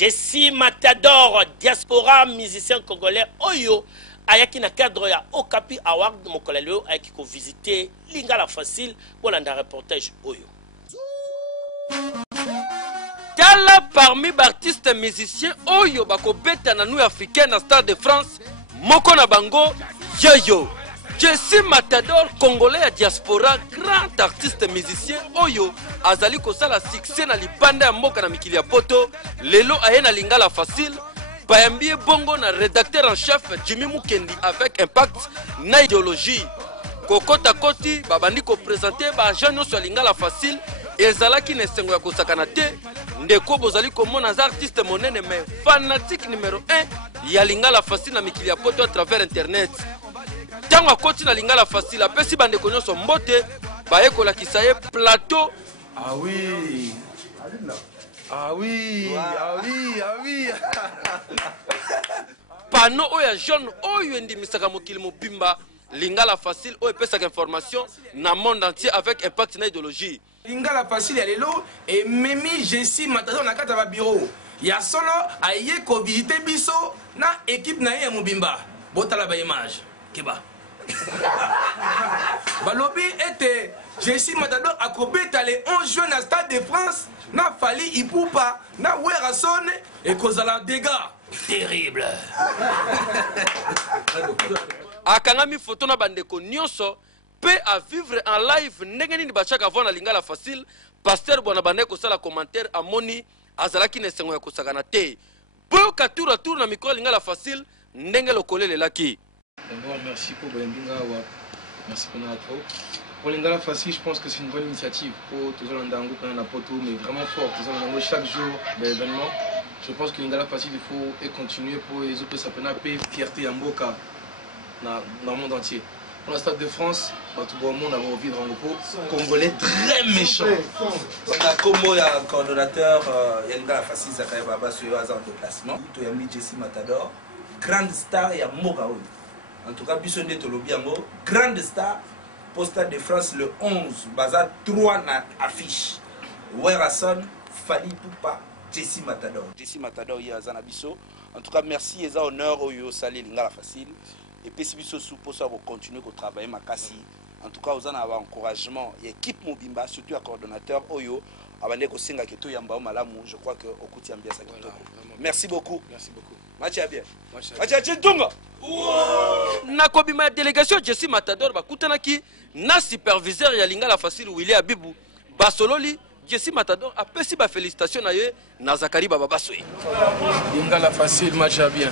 Jesse Matador, diaspora musicien congolais Oyo, ayaki na cadre ya Okapi Award mokolelo ayaki ko visiter Lingala Facile pour un reportage Oyo. Tala parmi artistes musiciens Oyo bako beta na nou africain na Stade de France moko na bango Yoyo. Jesse Matador, congolais à diaspora, grand artiste musicien Oyo, azali kosala succès na libanda ya mboka na mikili ya poto, lelo aye na Lingala Facile, bayambie bongo na rédacteur en chef Jimmy Mukendi avec impact na idéologie. Kokota koti, babandi ko présenter ba agent nyonso ya Lingala Facile, ezalaki na esengo ya kosakana te, ndeko bozali komona za artiste monene mais fanatique numéro 1 ya Lingala Facile na mikili ya poto à travers internet. Tango akoti na Lingala Facile apesi bandeko nyonso mbote bayekola kisaye plateau. Ah oui. Ah oui. Ah oui. Ah oui. Pano oya jaune oyo endimisaka mokili mobimba Lingala Facile oyo epesaka information na monde entier avec impact na idéologie. Lingala Facile ya lelo et memi Jesse Matador na kata ba bureau. Ya solo aye ko visiter biso na équipe na ye ya mobimba. Botala ba image. Kiba. Balobi était Jesse Matador a kobeta le 11 juin na Stade de France na Fali Ipupa na Werason et kozala dégâts terrible. Akangami photo na bandeko nyonso pe à vivre en live ndenge nini bachaka avant na Lingala Facile pasteur bona bandeko sala commentaire amoni azalaki na sengo ya kosakana te boyoka tour à tour na micro Lingala Facile ndenge lokolele laki. D'abord, merci pour Bembinga, merci pour Nato. Pour Lingala Facile, je pense que c'est une bonne initiative pour tous les Landango, mais vraiment fort. Tous les Landango, chaque jour d'événement. Je pense que Lingala Facile, il faut continuer pour les autres, ça peut être fierté en Boka dans le monde entier. Pour la Stade de France, tout le monde a envie de rendre Congolais très méchants. On a comme coordonnateur Lingala Facile, Zakaria Baba, sur en déplacement. Tu as mis Jesse Matador, grande star et à Mogaoui. En tout cas, Bissonde Tolobiango, grande star, Postal de France le 11, Baza 3 na affiche. Werason, Fali Poupa, Jesse Matador. Jesse Matador, il y a Zanabiso. En tout cas, merci et honneur au Yosali Lingala Facile. Et puis, si vous pour ça, vous continuez à travailler Makasi. En tout cas, vous en avez encouragement. Il y a équipe Mobimba, surtout un coordonnateur Oyo. Je crois que Okuti bien ça. Merci beaucoup. Merci beaucoup. Mathieu bien. Mathieu Dunga. Nakobima délégation Jesse Matador bakutanaki na superviseur ya Lingala Facile Willy Abibou. Basololi Jesse Matador a pesi ba félicitations na ye na Zakari Baba Baswe. Lingala Facile match bien.